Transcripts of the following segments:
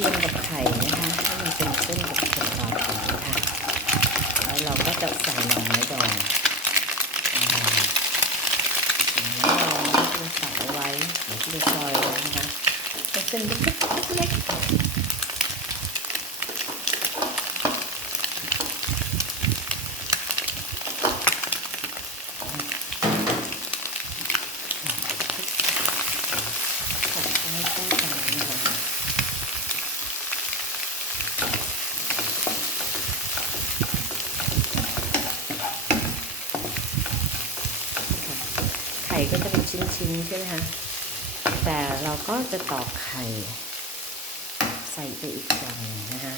ทียมกับไข่นะคะให้มันเป็นเส้นกับเส้นรอดก่อนนะคะแล้วเราก็จะใส่หน่อไม้ดองใส่ไม้ดองที่เราใส่เอาไว้หรือที่จะซอยนะคะเป็นเส้นเล็กๆ ผัดให้เข้ากันนะคะไข่ก็จะเป็นชิ้นๆใช่ไหมคะแต่เราก็จะตอกไข่ ใส่ไปอีกฟองหนึ่งนะคะ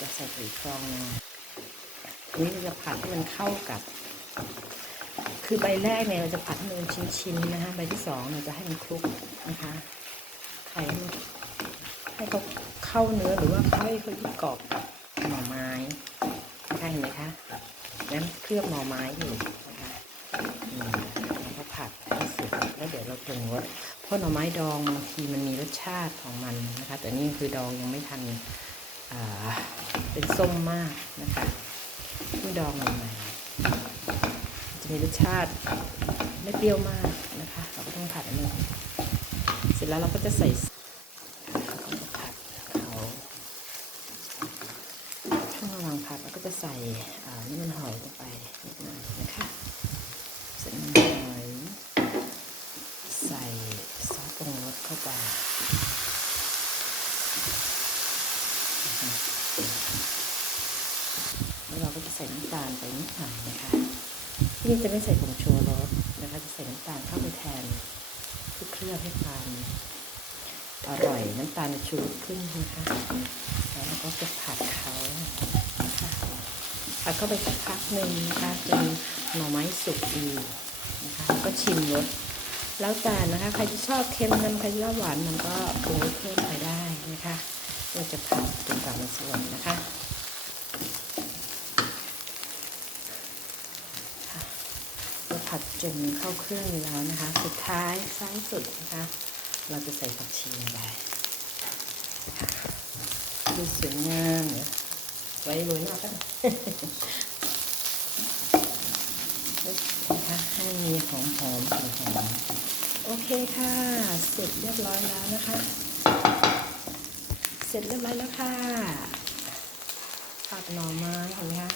จะใส่ไปอีกฟองนึงนี่เราจะผัดให้มันเข้ากับ คือใบแรกเนี่ยเราจะผัดให้มันชิ้นๆนะคะใบที่สองเนี่ยจะให้มันคลุกนะคะไข่ให้เขาเข้าเนื้อหรือว่าเข้าให้เขายึดกรอบ นะคะเห็นไหมคะนั้นเคลือบหน่อไม้อยู่นะคะแล้วก็ผัดให้เสร็จแล้วเดี๋ยวเราปรุงรสเพราะหน่อไม้ดองบางทีมันมีรสชาติของมันนะคะ แต่นี่คือดองยังไม่ทันเป็นส้มมากนะคะที่ดองใหม่ๆจะมีรสชาติไม่เปรี้ยวมากนะคะ เราก็ต้องผัดอันนี้เสร็จแล้วเราก็จะใส่ผัดเขาช่วง ระหว่างผัดเราก็จะใส่นี่มันหอยลงไปนิดหน่อยนะคะใส่น้ำมันหอยใส่ซอสปรุงรสเข้าไปแล้วเราก็จะใส่น้ำตาลไปนิดหน่อยนะคะที่นี่จะไม่ใส่ผงชูรสนะคะจะใส่น้ำตาลเข้าไปแทนเพื่อเคลือบให้ความอร่อยน้ำตาลจะชูรสขึ้นนะคะผัดเขานะคะ ผัดเข้าไปสักพักหนึ่งนะคะจนหน่อไม้สุกดีนะคะก็ชิมรสแล้วแต่นะคะ ใครที่ชอบเค็มนำใครที่ชอบหวานมันก็ปรุงเพิ่มไปได้นะคะเราจะผัดจนกว่ามันสวยนะคะเราผัดจนเข้าเครื่องแล้วนะคะ สุดท้ายซ้ายสุดนะคะ เราจะใส่ผักชีลงไปดูสวยงามเนี่ย ไว้โรยหน้ากันนะคะให้มีหอมหอมๆกลิ่นหอมโอเคค่ะ เสร็จเรียบร้อยแล้วนะคะ เสร็จเรียบร้อยแล้วค่ะผัดหน่อไม้เห็นไหมคะ